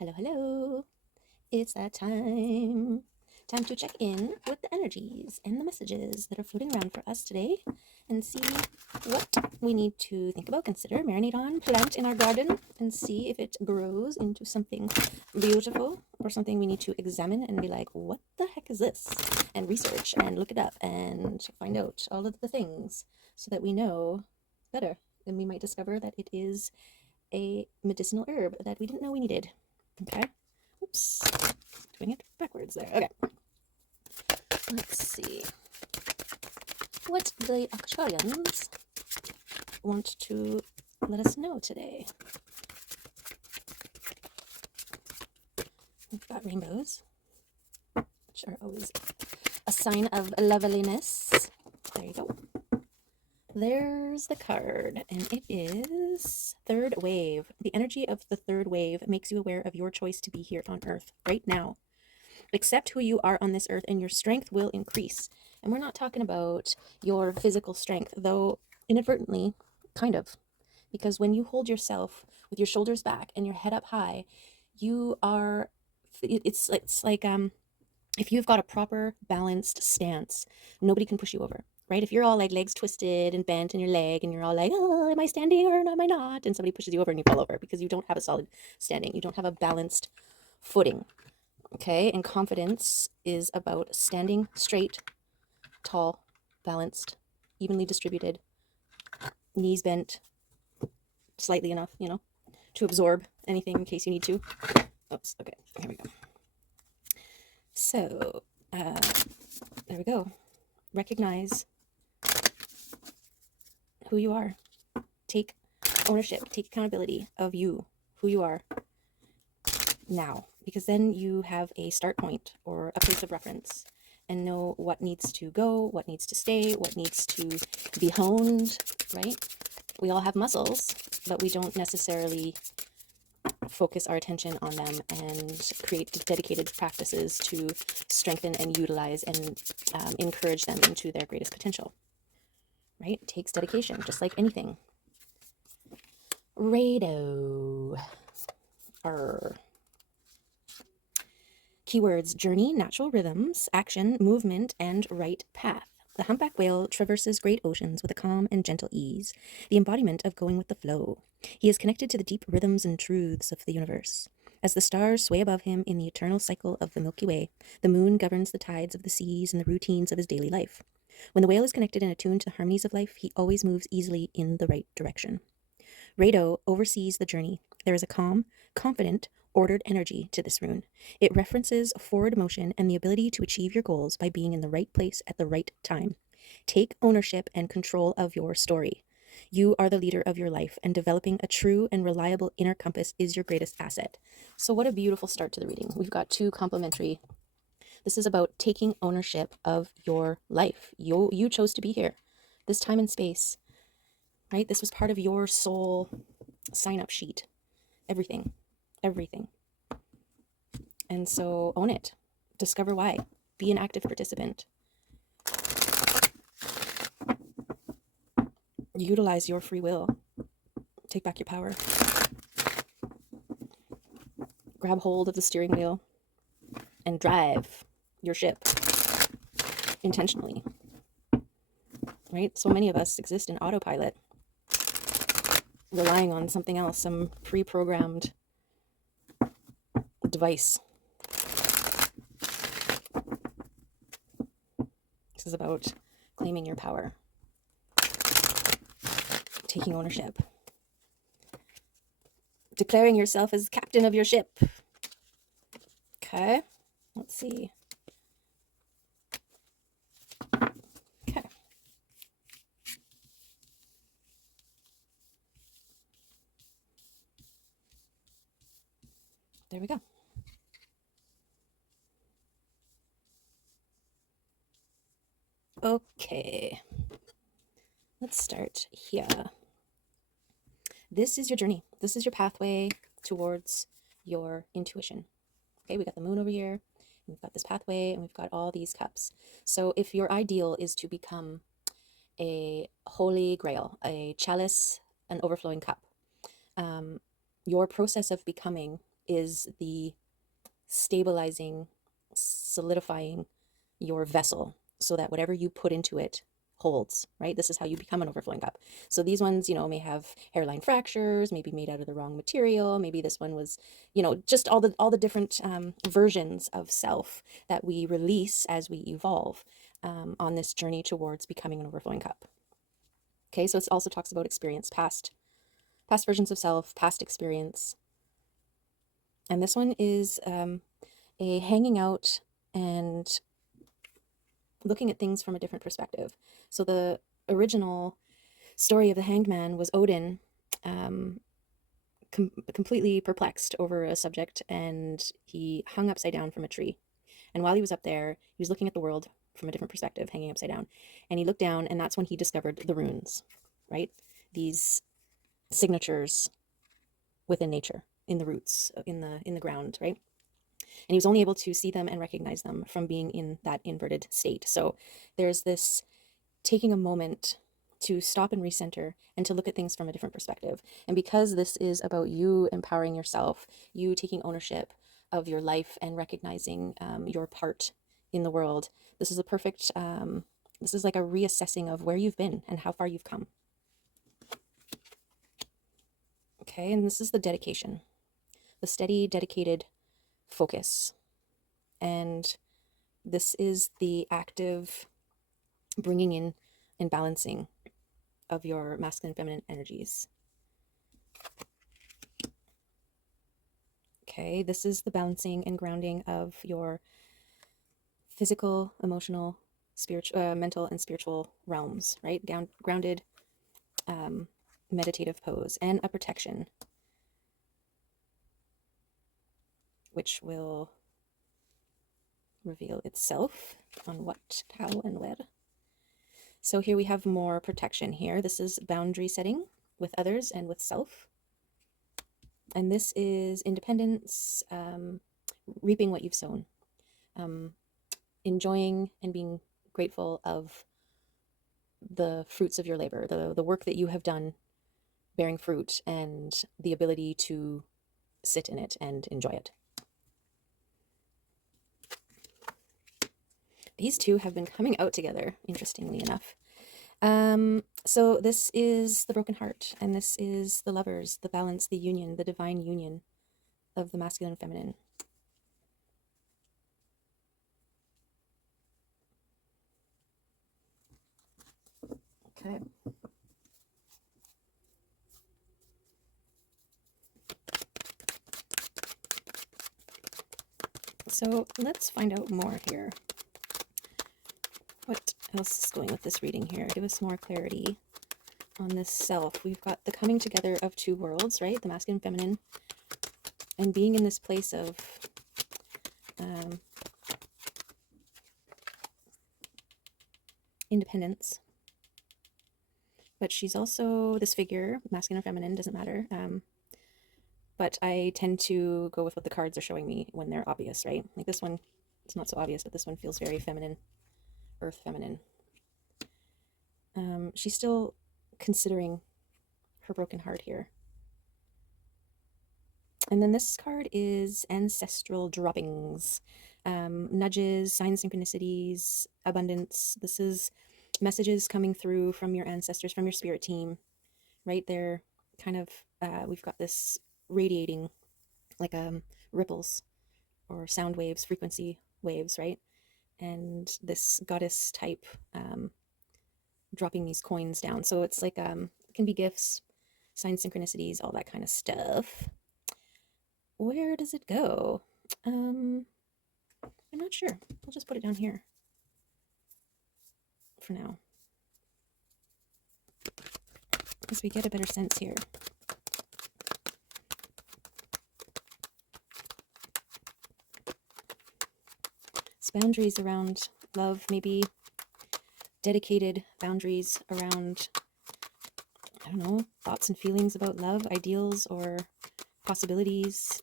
Hello, hello. It's that time. Time to check in with the energies and the messages that are floating around for us today and see what we need to think about, consider, marinate on, plant in our garden, and see if it grows into something beautiful or something we need to examine and be like, what the heck is this? And research and look it up and find out all of the things so that we know better. And we might discover that it is a medicinal herb that we didn't know we needed. Okay. Oops. Doing it backwards there. Okay. Let's see what the Aksharians want to let us know today. We've got rainbows, which are always a sign of loveliness. There you go. There's the card, and it is third wave. The energy of the third wave makes you aware of your choice to be here on Earth right now. Accept who you are on this earth and your strength will increase. And we're not talking about your physical strength, though inadvertently, kind of. Because when you hold yourself with your shoulders back and your head up high, you are, it's like if you've got a proper balanced stance, nobody can push you over, right? If you're all like legs twisted and bent in your leg and you're all like, oh, am I standing or am I not? And somebody pushes you over and you fall over because you don't have a solid standing. You don't have a balanced footing. Okay, and confidence is about standing straight, tall, balanced, evenly distributed, knees bent slightly enough, to absorb anything in case you need to. Oops, okay, here we go. So, there we go. Recognize who you are. Take ownership, take accountability of you, who you are now, because then you have a start point or a place of reference and know what needs to go, what needs to stay, what needs to be honed, right? We all have muscles, but we don't necessarily focus our attention on them and create dedicated practices to strengthen and utilize and encourage them into their greatest potential, right? It takes dedication, just like anything. Rado. Keywords: journey, natural rhythms, action, movement, and right path. The humpback whale traverses great oceans with a calm and gentle ease, the embodiment of going with the flow. He is connected to the deep rhythms and truths of the universe. As the stars sway above him in the eternal cycle of the Milky Way, the moon governs the tides of the seas and the routines of his daily life. When the whale is connected and attuned to the harmonies of life, he always moves easily in the right direction. Rado oversees the journey. There is a calm, confident, ordered energy to this rune. It references forward motion and the ability to achieve your goals by being in the right place at the right time. Take ownership and control of your story. You are the leader of your life, and developing a true and reliable inner compass is your greatest asset. So what a beautiful start to the reading. We've got two complementary. This is about taking ownership of your life. You chose to be here, this time and space, right? This was part of your soul sign-up sheet. Everything. And so own it. Discover why. Be an active participant. Utilize your free will. Take back your power. Grab hold of the steering wheel and drive your ship intentionally. Right? So many of us exist in autopilot, relying on something else, some pre-programmed device. This is about claiming your power, taking ownership, declaring yourself as captain of your ship. Okay, let's see. Okay. There we go. Okay, let's start here. This is your journey. This is your pathway towards your intuition. Okay, we got the moon over here. We've got this pathway, and we've got all these cups. So if your ideal is to become a holy grail, a chalice, an overflowing cup, your process of becoming is the stabilizing, solidifying your vessel so that whatever you put into it holds, right? This is how you become an overflowing cup. So these ones, may have hairline fractures, maybe made out of the wrong material. Maybe this one was, just all the different versions of self that we release as we evolve on this journey towards becoming an overflowing cup. Okay, so it also talks about experience, past versions of self, past experience. And this one is a hanging out and looking at things from a different perspective. So the original story of the Hanged Man was Odin completely perplexed over a subject, and he hung upside down from a tree. And while he was up there, he was looking at the world from a different perspective, hanging upside down. And he looked down, and that's when he discovered the runes, right? These signatures within nature, in the roots, in the ground, right? And he was only able to see them and recognize them from being in that inverted state. So there's this taking a moment to stop and recenter and to look at things from a different perspective. And because this is about you empowering yourself, you taking ownership of your life and recognizing your part in the world, this is a perfect, this is like a reassessing of where you've been and how far you've come. Okay, and this is the dedication, the steady, dedicated focus. And this is the active bringing in and balancing of your masculine and feminine energies. Okay, this is the balancing and grounding of your physical, emotional, spiritual, mental, and spiritual realms, right? Grounded, meditative pose, and a protection, which will reveal itself on what, how, and where. So here we have more protection here. This is boundary setting with others and with self. And this is independence, reaping what you've sown, enjoying and being grateful of the fruits of your labor, the work that you have done bearing fruit, and the ability to sit in it and enjoy it. These two have been coming out together, interestingly enough. So this is the broken heart, and this is the lovers, the balance, the union, the divine union of the masculine and feminine. Okay. So let's find out more here. What else is going with this reading here? Give us more clarity on this self. We've got the coming together of two worlds, right? The masculine and feminine, and being in this place of independence. But she's also this figure, masculine or feminine, doesn't matter. But I tend to go with what the cards are showing me when they're obvious, right? Like this one, it's not so obvious, but this one feels very feminine, earth feminine. She's still considering her broken heart here. And then this card is ancestral droppings, nudges, signs, synchronicities, abundance. This is messages coming through from your ancestors, from your spirit team, right? They're kind of, we've got this radiating like ripples or sound waves, frequency waves, right? And this goddess type dropping these coins down. So it's like, it can be gifts, signs, synchronicities, all that kind of stuff. Where does it go? I'm not sure. I'll just put it down here for now, as we get a better sense here. It's boundaries around love, maybe dedicated boundaries around, I don't know, thoughts and feelings about love, ideals, or possibilities.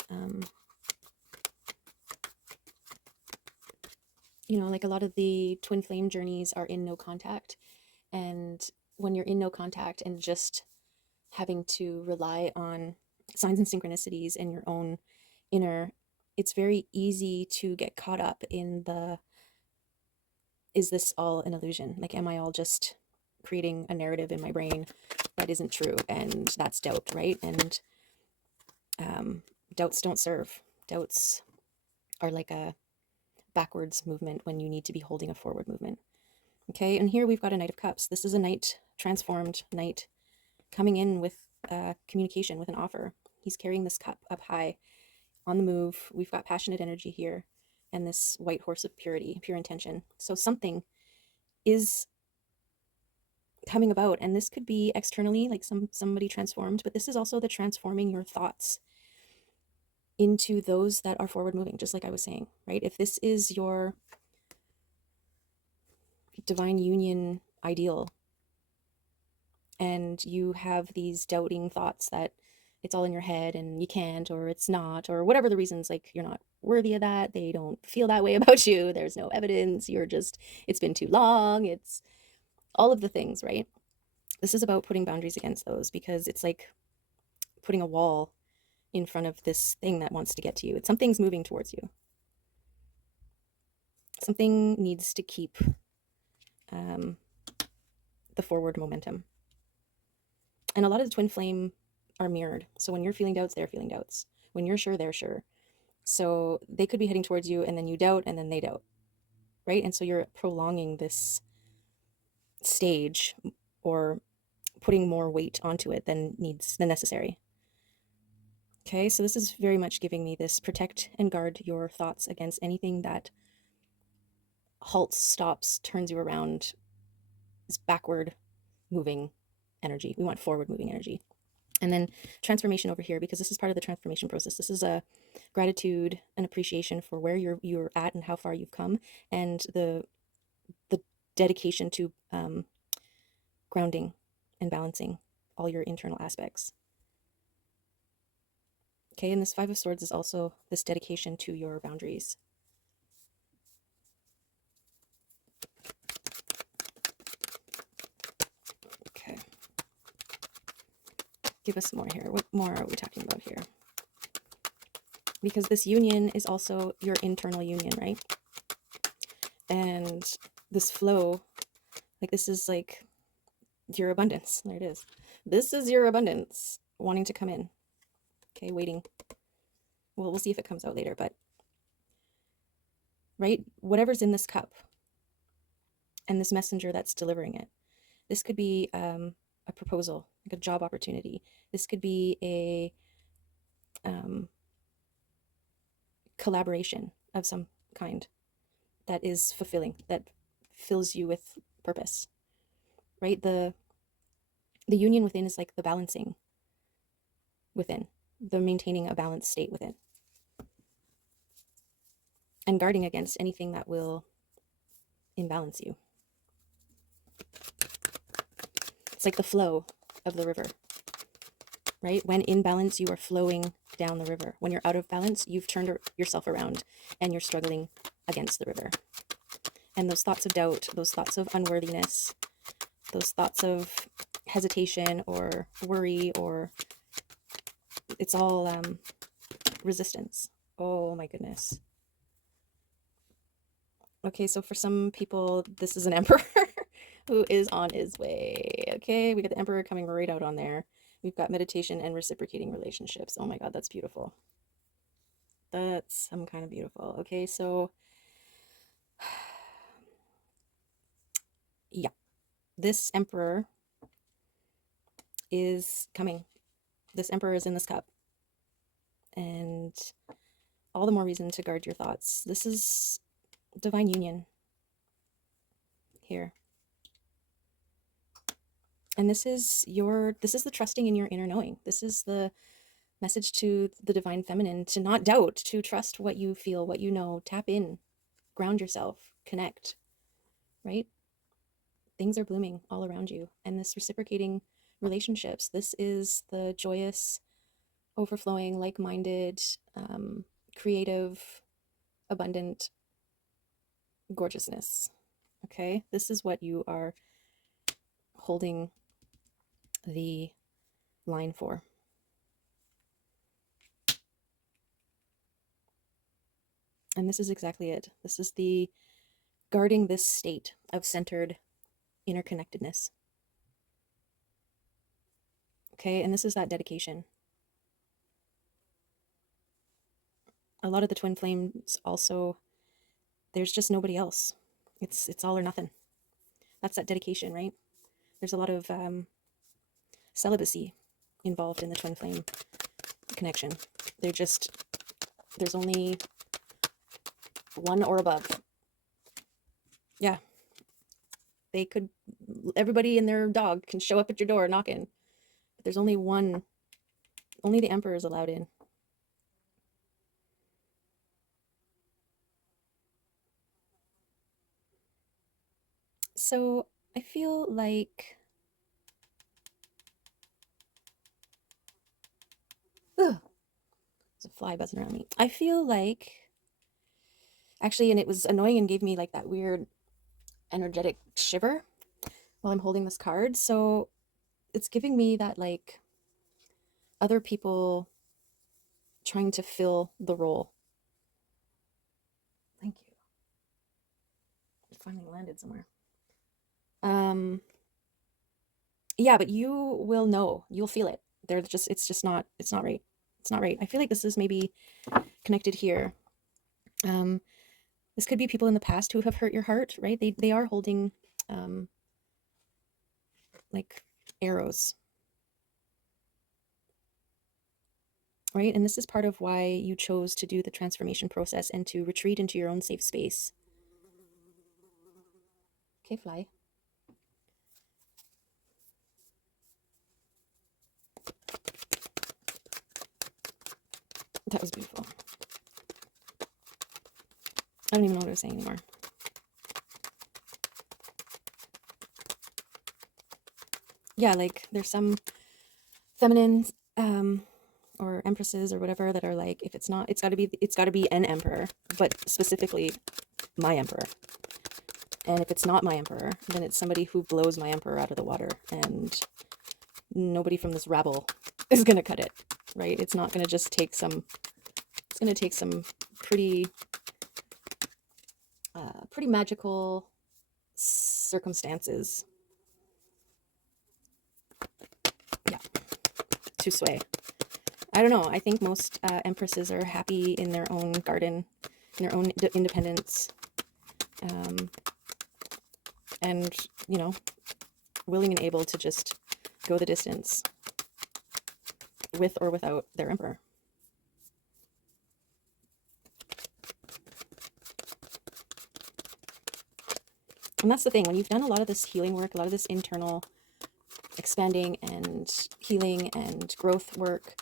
Like a lot of the twin flame journeys are in no contact. And when you're in no contact and just having to rely on signs and synchronicities and your own inner, it's very easy to get caught up in the, is this all an illusion? Like, am I all just creating a narrative in my brain that isn't true? And that's doubt, right? And doubts don't serve. Doubts are like a backwards movement when you need to be holding a forward movement. Okay, and here we've got a Knight of Cups. This is a knight, transformed knight, coming in with communication, with an offer. He's carrying this cup up high, on the move. We've got passionate energy here, and this white horse of purity, pure intention. So something is coming about, and this could be externally, like somebody transformed, but this is also the transforming your thoughts into those that are forward moving, just like I was saying, right? If this is your divine union ideal, and you have these doubting thoughts that it's all in your head and you can't, or it's not, or whatever the reasons, like you're not worthy of that, they don't feel that way about you, there's no evidence, you're just, it's been too long, it's all of the things, right? This is about putting boundaries against those, because it's like putting a wall in front of this thing that wants to get to you. It's something's moving towards you. Something needs to keep the forward momentum. And a lot of the twin flame are mirrored. So when you're feeling doubts, they're feeling doubts. When you're sure, they're sure. So they could be heading towards you, and then you doubt, and then they doubt, right? And so you're prolonging this stage, or putting more weight onto it than necessary. Okay, so this is very much giving me this: protect and guard your thoughts against anything that halts, stops, turns you around. This backward moving energy. We want forward moving energy. And then transformation over here, because this is part of the transformation process. This is a gratitude and appreciation for where you're at and how far you've come, and the dedication to grounding and balancing all your internal aspects. Okay, and this Five of Swords is also this dedication to your boundaries. Okay. Give us more here. What more are we talking about here? Because this union is also your internal union, right? And this flow, like this is like your abundance. There it is. This is your abundance wanting to come in. Okay, waiting. Well, we'll see if it comes out later, but right, whatever's in this cup and this messenger that's delivering it. This could be a proposal, like a job opportunity. This could be a collaboration of some kind that is fulfilling, that fills you with purpose, right? The union within is like the balancing within, the maintaining a balanced state within, and guarding against anything that will imbalance you. It's like the flow of the river, right? When in balance, you are flowing down the river. When you're out of balance, you've turned yourself around and you're struggling against the river. And those thoughts of doubt, those thoughts of unworthiness, those thoughts of hesitation or worry, or it's all resistance. Oh my goodness. Okay, so for some people, this is an emperor who is on his way. Okay, we got the emperor coming right out on there. We've got meditation and reciprocating relationships. Oh my God, that's beautiful. That's some kind of beautiful. Okay, so yeah, this emperor is coming. This emperor is in this cup. And all the more reason to guard your thoughts. This is divine union here. And this is the trusting in your inner knowing. This is the message to the divine feminine, to not doubt, to trust what you feel, what you know, tap in, ground yourself, connect, right? Things are blooming all around you. And this reciprocating relationships, this is the joyous, overflowing, like-minded, creative, abundant gorgeousness. Okay, this is what you are holding the line for. And this is exactly it. This is the guarding this state of centered interconnectedness. Okay, and this is that dedication. A lot of the twin flames also, there's just nobody else. It's all or nothing. That's that dedication, right? There's a lot of celibacy involved in the twin flame connection. There's only one or above. Yeah. Everybody and their dog can show up at your door knocking. But there's only one, only the emperor is allowed in. So I feel like, ugh, there's a fly buzzing around me. I feel like, actually, and it was annoying and gave me like that weird energetic shiver while I'm holding this card. So it's giving me that like other people trying to fill the role. Thank you. It finally landed somewhere. Yeah, but you will know. You'll feel it. It's not right. It's not right. I feel like this is maybe connected here. Um, this could be people in the past who have hurt your heart, right? They are holding like arrows, right? And this is part of why you chose to do the transformation process and to retreat into your own safe space. Okay, fly. That was beautiful. I don't even know what I was saying anymore. Yeah, like there's some feminine or empresses or whatever that are like, if it's not, it's got to be an emperor, but specifically my emperor. And if it's not my emperor, then it's somebody who blows my emperor out of the water, and nobody from this rabble is going to cut it, right? It's not going to just take some, it's going to take some pretty pretty magical circumstances, yeah, to sway. I don't know. I think most empresses are happy in their own garden, in their own independence, and, you know, willing and able to just go the distance with or without their emperor. And that's the thing, when you've done a lot of this healing work, a lot of this internal expanding and healing and growth work,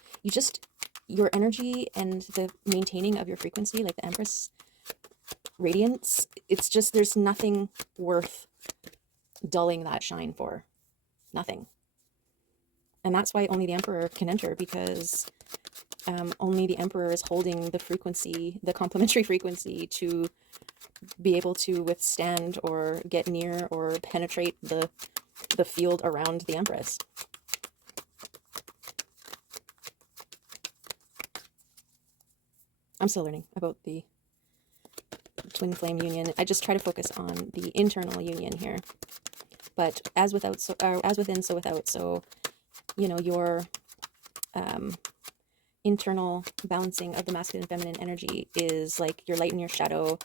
your energy and the maintaining of your frequency, like the Empress radiance, it's just, there's nothing worth dulling that shine for. Nothing. And that's why only the Emperor can enter, because only the Emperor is holding the frequency, the complementary frequency, to be able to withstand or get near or penetrate the field around the Empress. I'm still learning about the twin flame union. I just try to focus on the internal union here. But as without, so as within, so without. So, you know, your internal balancing of the masculine and feminine energy is like your light and your shadow,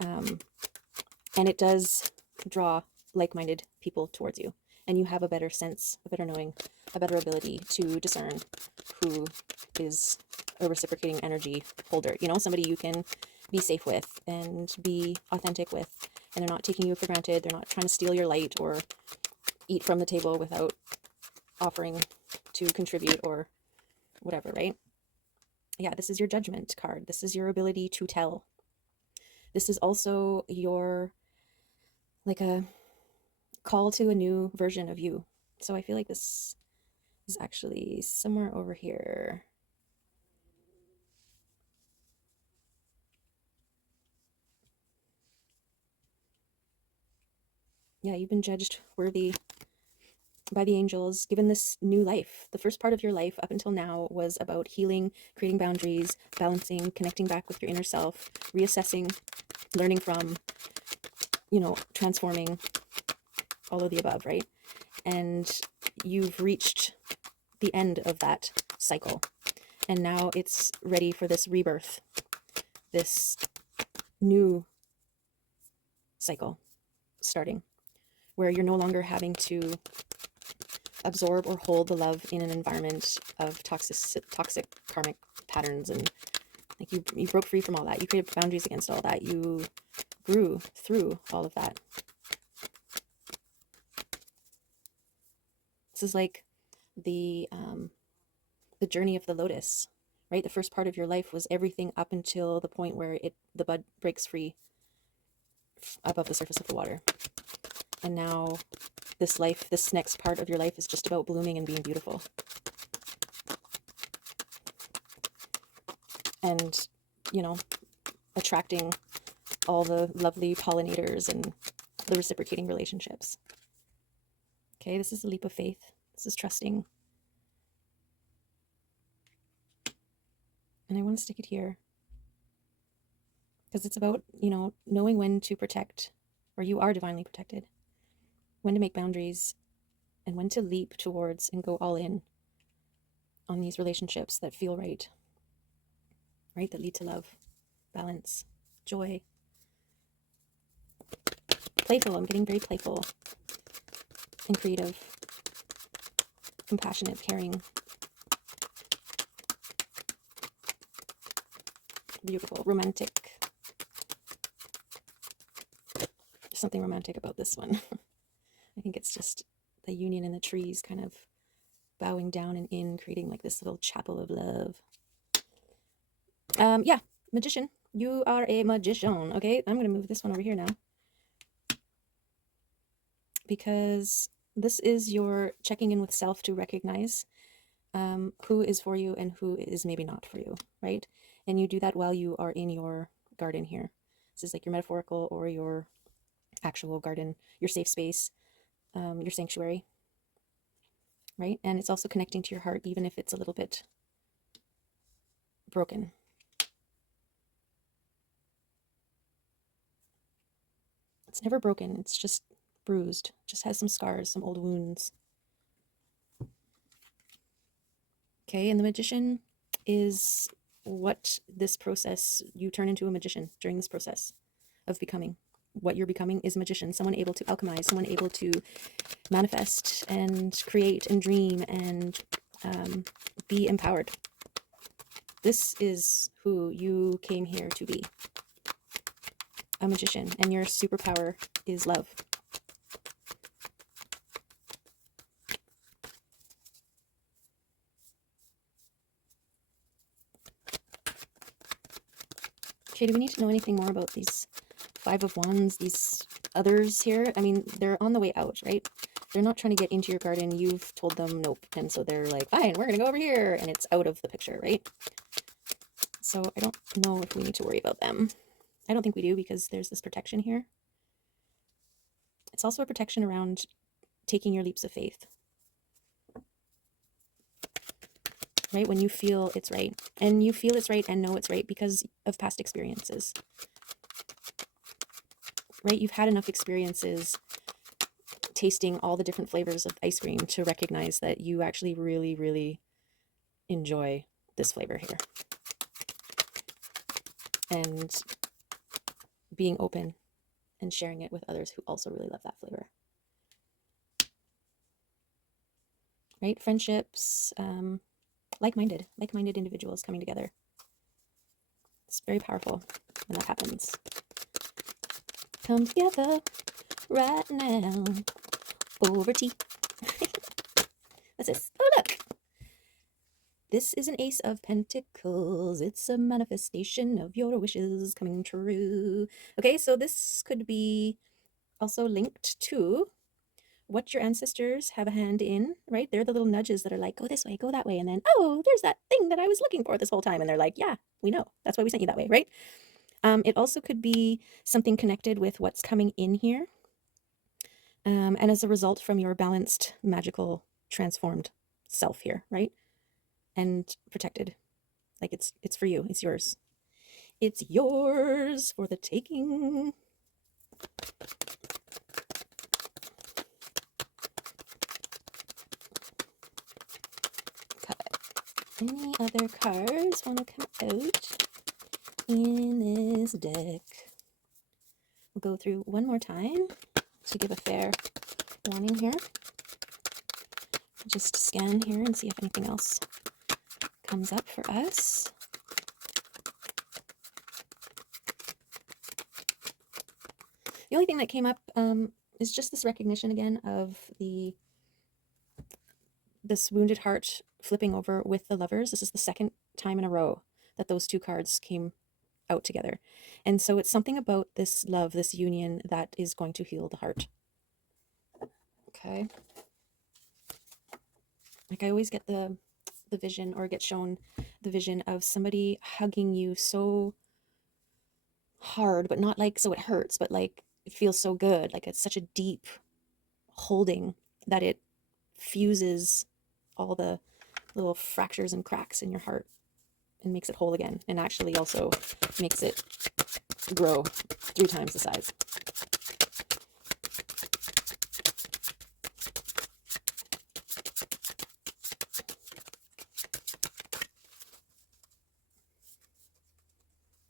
and it does draw like-minded people towards you, and you have a better sense, a better knowing, a better ability to discern who is a reciprocating energy holder, you know, somebody you can be safe with and be authentic with, and they're not taking you for granted, they're not trying to steal your light or eat from the table without offering to contribute or whatever, right? Yeah, this is your judgment card. This is your ability to tell. This is also your, like, a call to a new version of you. So I feel like this is actually somewhere over here. Yeah, you've been judged worthy by the angels, given this new life. The first part of your life up until now was about healing, creating boundaries, balancing, connecting back with your inner self, reassessing, learning from, transforming, all of the above, right? And you've reached the end of that cycle. And now it's ready for this rebirth, this new cycle starting, where you're no longer having to absorb or hold the love in an environment of toxic karmic patterns. And like you broke free from all that. You created boundaries against all that. You grew through all of that. This is like the journey of the lotus, right? The first part of your life was everything up until the point where the bud breaks free above the surface of the water. And now this next part of your life is just about blooming and being beautiful. And, attracting all the lovely pollinators and the reciprocating relationships. Okay, this is a leap of faith. This is trusting. And I want to stick it here, because it's about, knowing when to protect, or you are divinely protected, when to make boundaries, and when to leap towards and go all in on these relationships that feel right, that lead to love, balance, joy, playful. I'm getting very playful and creative, compassionate, caring, beautiful, romantic. There's something romantic about this one. I think it's just the union in the trees kind of bowing down and in, creating like this little chapel of love. Yeah, magician. You are a magician. Okay, I'm going to move this one over here now, because this is your checking in with self to recognize who is for you and who is maybe not for you, right? And you do that while you are in your garden here. This is like your metaphorical or your actual garden, your safe space, your sanctuary, right? And it's also connecting to your heart, even if it's a little bit broken. It's never broken. It's just bruised. Just has some scars, some old wounds. Okay, and the magician is what this process, you turn into a magician during this process of becoming. What you're becoming is a magician, someone able to alchemize, someone able to manifest and create and dream and be empowered. This is who you came here to be, a magician, and your superpower is love. Okay, do we need to know anything more about these Five of Wands, these others here? I mean, they're on the way out, right? They're not trying to get into your garden. You've told them nope. And so they're like, fine, we're going to go over here. And it's out of the picture, right? So I don't know if we need to worry about them. I don't think we do, because there's this protection here. It's also a protection around taking your leaps of faith, right? When you feel it's right, and you feel it's right and know it's right because of past experiences, right? You've had enough experiences tasting all the different flavors of ice cream to recognize that you actually really, really enjoy this flavor here. And being open and sharing it with others who also really love that flavor. Right? Friendships, like-minded individuals coming together. It's very powerful when that happens. Come together right now over tea. What's this? Oh, look. This is an Ace of Pentacles. It's a manifestation of your wishes coming true. Okay, so this could be also linked to what your ancestors have a hand in, right? They're the little nudges that are like, go this way, go that way. And then, oh, there's that thing that I was looking for this whole time. And they're like, yeah, we know. That's why we sent you that way, right? It also could be something connected with what's coming in here. and as a result from your balanced, magical, transformed self here, right? And protected. Like it's for you. It's yours. It's yours for the taking. Cut. Any other cards want to come out in this deck? We'll go through one more time to give a fair warning here. Just scan here and see if anything else comes up for us. The only thing that came up is just this recognition again of this wounded heart flipping over with the lovers. This is the second time in a row that those two cards came out together. And so it's something about this love, this union that is going to heal the heart. Okay. Like I always get the vision, or get shown the vision of somebody hugging you so hard, but not like so it hurts, but like it feels so good. Like it's such a deep holding that it fuses all the little fractures and cracks in your heart and makes it whole again, and actually also makes it grow 3 times the size.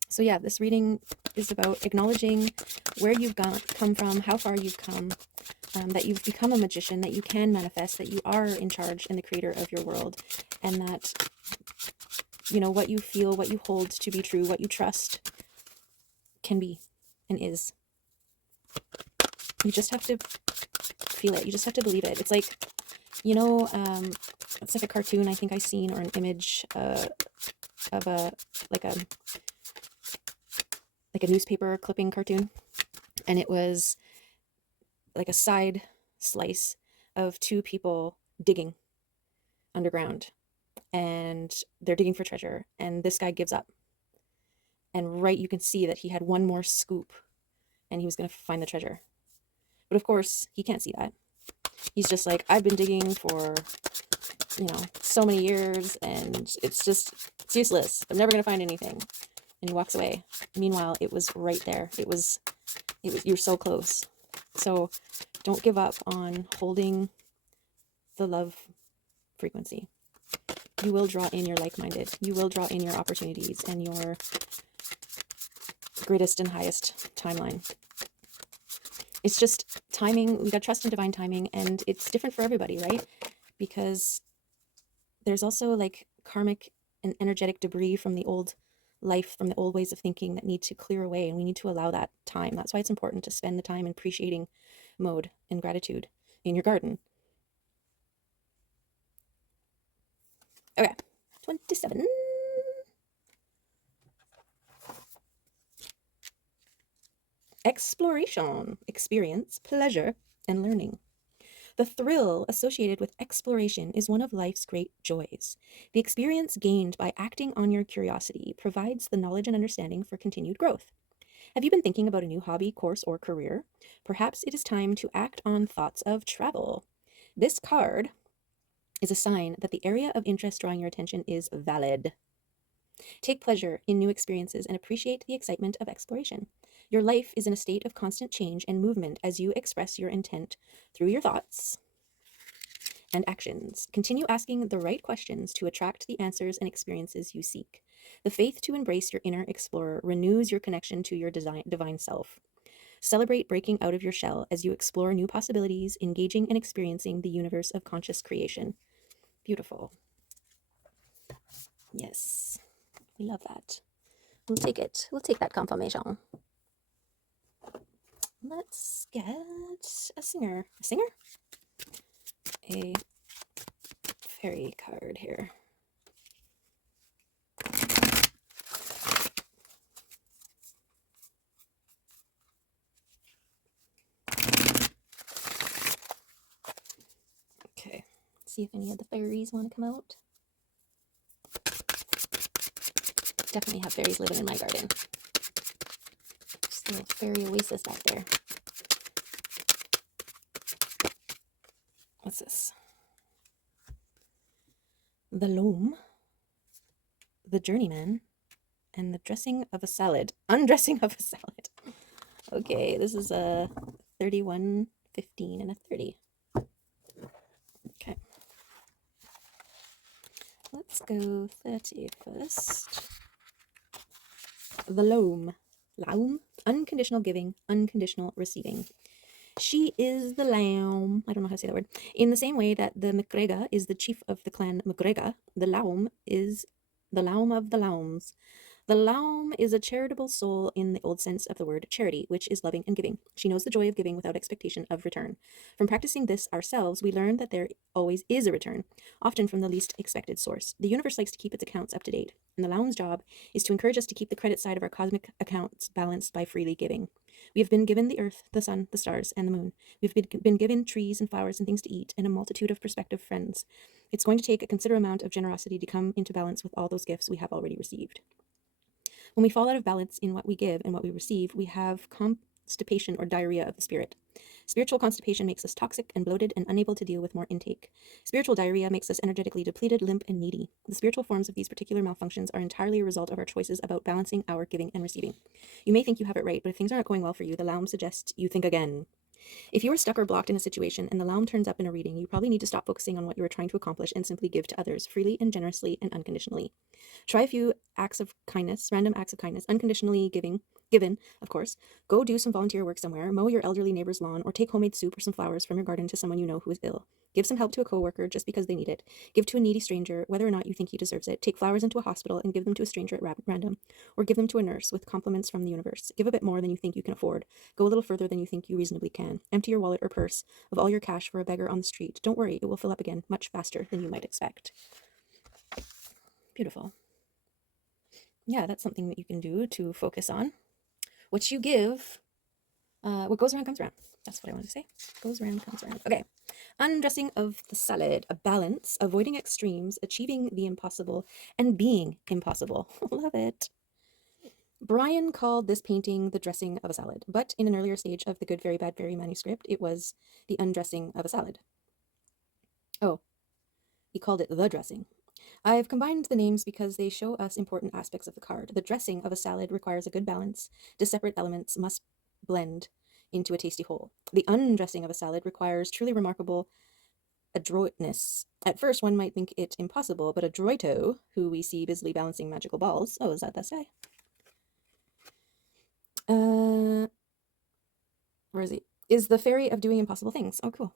So yeah, this reading is about acknowledging where you've come from, how far you've come, that you've become a magician, that you can manifest, that you are in charge and the creator of your world, and that, you know, what you feel, what you hold to be true, what you trust can be and is. You just have to feel it. You just have to believe it. It's like, you know, it's like a cartoon I think I seen, or an image of a newspaper clipping cartoon, and it was like a side slice of 2 people digging underground, and they're digging for treasure, and this guy gives up, and you can see that he had one more scoop and he was going to find the treasure, but of course he can't see that. He's just like, I've been digging for, you know, so many years, and it's useless. I'm never going to find anything. And he walks away. Meanwhile, it was right there. It was you're so close. So don't give up on holding the love frequency. You will draw in your like-minded. You will draw in your opportunities and your greatest and highest timeline. It's just timing. We got to trust in divine timing, and it's different for everybody, right? Because there's also like karmic and energetic debris from the old life, from the old ways of thinking, that need to clear away, and we need to allow that time. That's why it's important to spend the time in appreciating mode and gratitude in your garden. Okay, 27. Exploration, experience, pleasure, and learning. The thrill associated with exploration is one of life's great joys. The experience gained by acting on your curiosity provides the knowledge and understanding for continued growth. Have you been thinking about a new hobby, course, or career? Perhaps it is time to act on thoughts of travel. This card is a sign that the area of interest drawing your attention is valid. Take pleasure in new experiences and appreciate the excitement of exploration. Your life is in a state of constant change and movement as you express your intent through your thoughts and actions. Continue asking the right questions to attract the answers and experiences you seek. The faith to embrace your inner explorer renews your connection to your divine self. Celebrate breaking out of your shell as you explore new possibilities, engaging and experiencing the universe of conscious creation. Beautiful. Yes, we love that. We'll take it. We'll take that confirmation. Let's get a singer. A singer? A fairy card here. Okay, see if any of the fairies want to come out. Definitely have fairies living in my garden. Just a little fairy oasis back there. What's this? The loam, the journeyman, and the dressing of a salad. Undressing of a salad. Okay, this is a 31, 15, and a 30. Okay. Let's go 30 first. The loam. Laum. Unconditional giving, unconditional receiving. She is the lamb. I don't know how to say that word. In the same way that the MacGregor is the chief of the clan MacGregor, the laum is the laum of the laums. The laum is a charitable soul in the old sense of the word charity, which is loving and giving. She knows the joy of giving without expectation of return. From practicing this ourselves, we learn that there always is a return, often from the least expected source. The universe likes to keep its accounts up to date, and the laum's job is to encourage us to keep the credit side of our cosmic accounts balanced by freely giving. We have been given the earth, the sun, the stars, and the moon. We've been given trees and flowers and things to eat, and a multitude of prospective friends. It's going to take a considerable amount of generosity to come into balance with all those gifts we have already received. When we fall out of balance in what we give and what we receive, we have constipation or diarrhea of the spirit. Spiritual constipation makes us toxic and bloated and unable to deal with more intake. Spiritual diarrhea makes us energetically depleted, limp, and needy. The spiritual forms of these particular malfunctions are entirely a result of our choices about balancing our giving and receiving. You may think you have it right, but if things aren't going well for you, the Laum suggests you think again. If you are stuck or blocked in a situation and the Laum turns up in a reading, you probably need to stop focusing on what you are trying to accomplish and simply give to others freely and generously and unconditionally. Try a few acts of kindness, random acts of kindness, unconditionally given, of course. Go do some volunteer work somewhere, mow your elderly neighbor's lawn, or take homemade soup or some flowers from your garden to someone you know who is ill. Give some help to a coworker just because they need it. Give to a needy stranger, whether or not you think he deserves it. Take flowers into a hospital and give them to a stranger at random, or give them to a nurse with compliments from the universe. Give a bit more than you think you can afford. Go a little further than you think you reasonably can. Empty your wallet or purse of all your cash for a beggar on the street. Don't worry, it will fill up again much faster than you might expect. Beautiful. Yeah, that's something that you can do to focus on. What you give, what goes around comes around. That's what I wanted to say. Goes around, comes around. Okay. Undressing of the salad, a balance, avoiding extremes, achieving the impossible, and being impossible. Love it. Brian called this painting the dressing of a salad, but in an earlier stage of the Good, Very Bad, Very manuscript, it was the undressing of a salad. Oh, he called it the dressing. I've combined the names because they show us important aspects of the card. The dressing of a salad requires a good balance. The separate elements must blend into a tasty whole. The undressing of a salad requires truly remarkable adroitness. At first, one might think it impossible, but Adroito, who we see busily balancing magical balls, oh, is that this guy? Where is he? Is the fairy of doing impossible things. Oh, cool.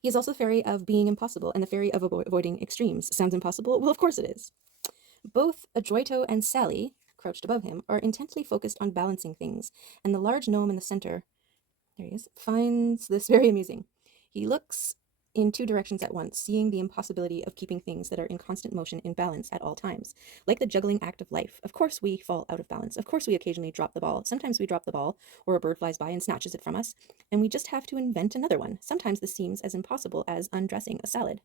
He is also the fairy of being impossible and the fairy of avoiding extremes. Sounds impossible? Well, of course it is. Both Adroito and Sally, crouched above him, are intently focused on balancing things, and the large gnome in the center, there he is, finds this very amusing. He looks in two directions at once, seeing the impossibility of keeping things that are in constant motion in balance at all times. Like the juggling act of life, of course we fall out of balance. Of course we occasionally drop the ball. Sometimes we drop the ball, or a bird flies by and snatches it from us, and we just have to invent another one. Sometimes this seems as impossible as undressing a salad.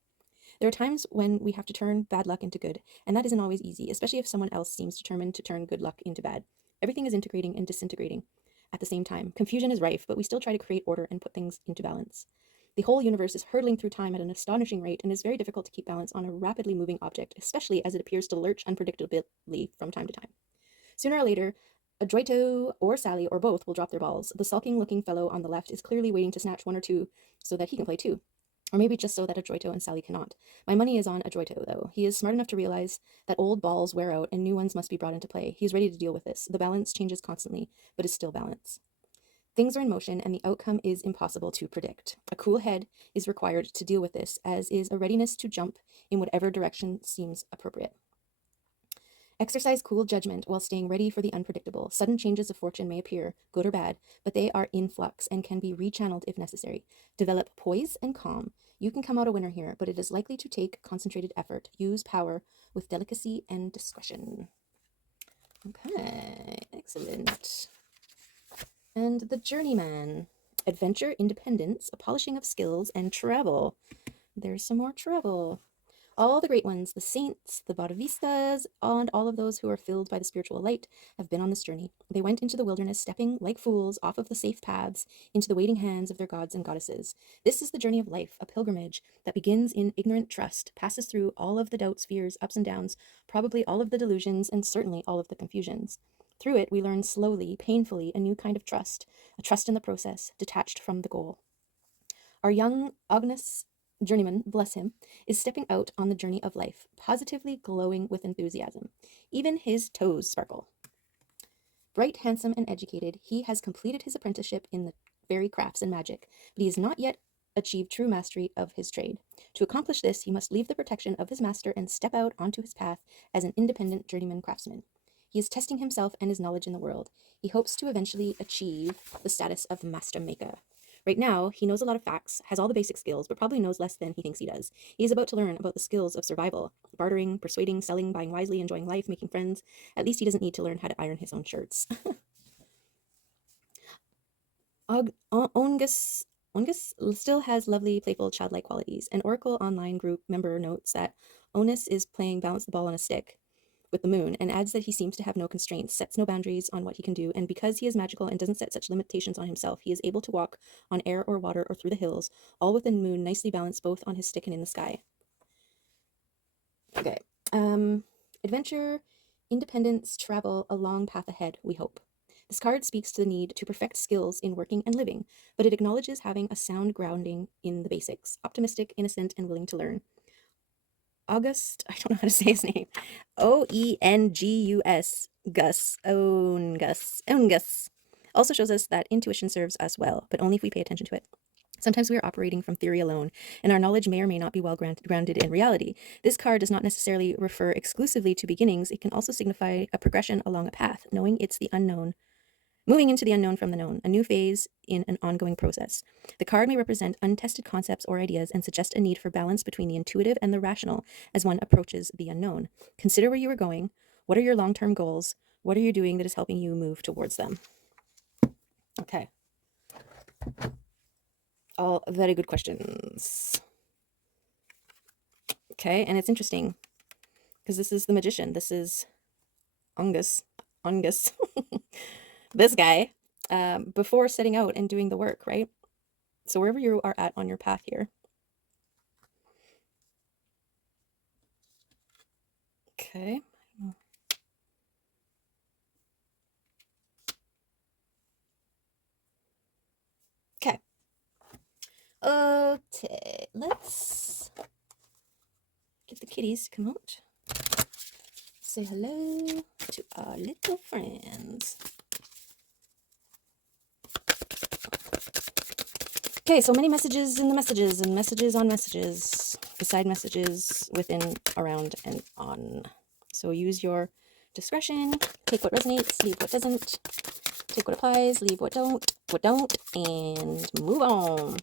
There are times when we have to turn bad luck into good, and that isn't always easy, especially if someone else seems determined to turn good luck into bad. Everything is integrating and disintegrating at the same time. Confusion is rife, but we still try to create order and put things into balance. The whole universe is hurtling through time at an astonishing rate, and it is very difficult to keep balance on a rapidly moving object, especially as it appears to lurch unpredictably from time to time. Sooner or later, Adroito or Sally or both will drop their balls. The sulking-looking fellow on the left is clearly waiting to snatch one or two so that he can play too. Or maybe just so that Adroito and Sally cannot. My money is on Adroito, though. He is smart enough to realize that old balls wear out and new ones must be brought into play. He is ready to deal with this. The balance changes constantly, but is still balance. Things are in motion, and the outcome is impossible to predict. A cool head is required to deal with this, as is a readiness to jump in whatever direction seems appropriate. Exercise cool judgment while staying ready for the unpredictable. Sudden changes of fortune may appear, good or bad, but they are in flux and can be rechanneled if necessary. Develop poise and calm. You can come out a winner here, but it is likely to take concentrated effort. Use power with delicacy and discretion. Okay, excellent. And the journeyman. Adventure, independence, a polishing of skills, and travel. There's some more travel. All the great ones, the saints, the Bodhisattvas, and all of those who are filled by the spiritual light have been on this journey. They went into the wilderness, stepping like fools off of the safe paths into the waiting hands of their gods and goddesses. This is the journey of life, a pilgrimage that begins in ignorant trust, passes through all of the doubts, fears, ups and downs, probably all of the delusions, and certainly all of the confusions. Through it, we learn slowly, painfully, a new kind of trust, a trust in the process, detached from the goal. Our young Agnes journeyman, bless him, is stepping out on the journey of life, positively glowing with enthusiasm. Even his toes sparkle. Bright, handsome, and educated, he has completed his apprenticeship in the very crafts and magic, but he has not yet achieved true mastery of his trade. To accomplish this, he must leave the protection of his master and step out onto his path as an independent journeyman craftsman. He is testing himself and his knowledge in the world. He hopes to eventually achieve the status of master maker. Right now, he knows a lot of facts, has all the basic skills, but probably knows less than he thinks he does. He is about to learn about the skills of survival, bartering, persuading, selling, buying wisely, enjoying life, making friends. At least he doesn't need to learn how to iron his own shirts. Ongus still has lovely, playful, childlike qualities. An Oracle Online group member notes that Onus is playing bounce the ball on a stick with the moon and adds that he seems to have no constraints, sets no boundaries on what he can do, and because he is magical and doesn't set such limitations on himself, he is able to walk on air or water or through the hills, all with the moon nicely balanced both on his stick and in the sky. Okay. Adventure, independence, travel, a long path ahead, we hope. This card speaks to the need to perfect skills in working and living, but it acknowledges having a sound grounding in the basics, optimistic, innocent, and willing to learn. August, I don't know how to say his name. Oengus, Ongus. Also shows us that intuition serves us well, but only if we pay attention to it. Sometimes we are operating from theory alone, and our knowledge may or may not be well grounded in reality. This card does not necessarily refer exclusively to beginnings. It can also signify a progression along a path, knowing it's the unknown. Moving into the unknown from the known, a new phase in an ongoing process. The card may represent untested concepts or ideas and suggest a need for balance between the intuitive and the rational as one approaches the unknown. Consider where you are going. What are your long-term goals? What are you doing that is helping you move towards them? Okay. All very good questions. Okay, and it's interesting because this is the magician. This is Ongus. This guy, before setting out and doing the work, right? So wherever you are at on your path here. Okay. Okay. Okay, let's get the kitties to come out. Say hello to our little friends. Okay, so many messages in the messages and messages on messages, beside messages, within, around, and on. So use your discretion. Take what resonates, leave what doesn't. Take what applies, leave what don't, and move on.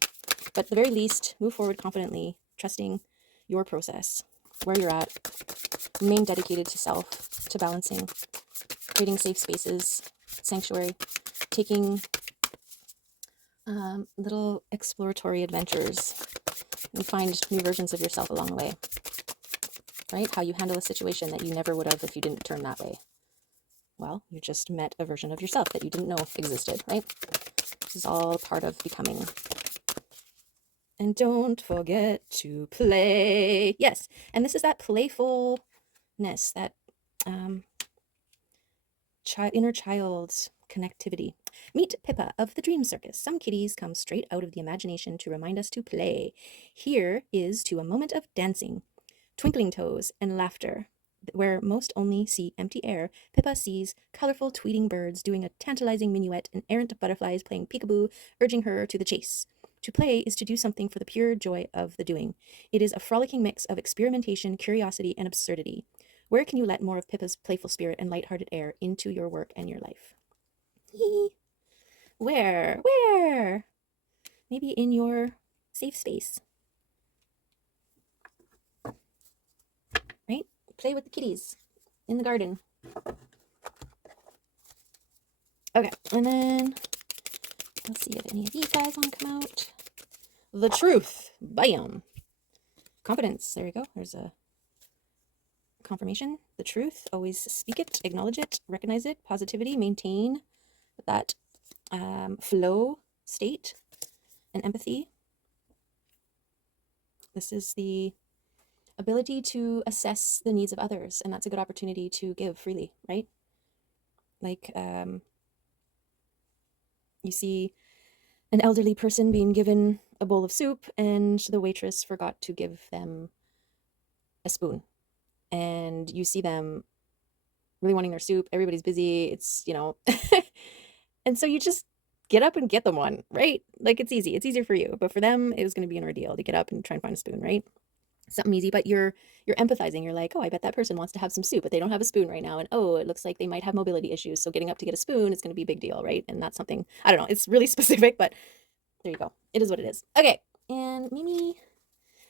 But at the very least, move forward confidently, trusting your process, where you're at. Remain dedicated to self, to balancing, creating safe spaces, sanctuary, taking little exploratory adventures and find new versions of yourself along the way, right? How you handle a situation that you never would have if you didn't turn that way. Well, you just met a version of yourself that you didn't know existed, right? This is all part of becoming. And don't forget to play. Yes, and this is that playfulness, that inner child's connectivity. Meet Pippa of the Dream Circus. Some kitties come straight out of the imagination to remind us to play. Here is to a moment of dancing, twinkling toes, and laughter. Where most only see empty air, Pippa sees colorful tweeting birds doing a tantalizing minuet and errant butterflies playing peekaboo, urging her to the chase. To play is to do something for the pure joy of the doing. It is a frolicking mix of experimentation, curiosity, and absurdity. Where can you let more of Pippa's playful spirit and lighthearted air into your work and your life? Where? Maybe in your safe space. Right? Play with the kitties in the garden. Okay, and then let's see if any of these guys want to come out. The truth. Bam. Confidence. There we go. There's a confirmation, the truth. Always speak it, acknowledge it, recognize it, positivity, maintain that flow state and empathy. This is the ability to assess the needs of others, and that's a good opportunity to give freely, right? Like you see an elderly person being given a bowl of soup, and the waitress forgot to give them a spoon. And you see them really wanting their soup. Everybody's busy. It's, and so you just get up and get them one, right? Like it's easy. It's easier for you. But for them, it was going to be an ordeal to get up and try and find a spoon, right? Something easy, but you're empathizing. You're like, oh, I bet that person wants to have some soup, but they don't have a spoon right now. And oh, it looks like they might have mobility issues. So getting up to get a spoon is going to be a big deal, right? And that's something, I don't know, it's really specific, but there you go. It is what it is. Okay. And Mimi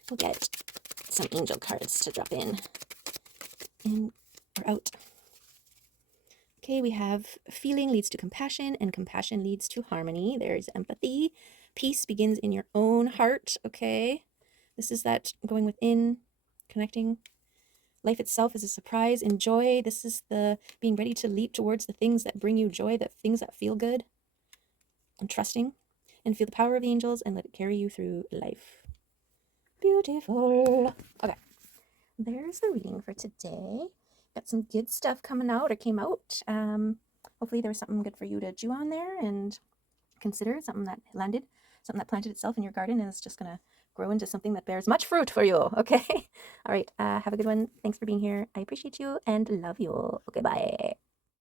will get some angel cards to drop in or out. Okay, we have feeling leads to compassion, and compassion leads to harmony. There's empathy. Peace begins in your own heart. Okay. This is that going within, connecting. Life itself is a surprise. Enjoy. This is the being ready to leap towards the things that bring you joy, the things that feel good. And trusting. And feel the power of the angels and let it carry you through life. Beautiful. Okay. There's the reading for today. Got some good stuff coming out or came out. Hopefully there was something good for you to chew on there and consider, something that landed, something that planted itself in your garden and is just going to grow into something that bears much fruit for you. Okay. All right. Have a good one. Thanks for being here. I appreciate you and love you. Okay. Bye.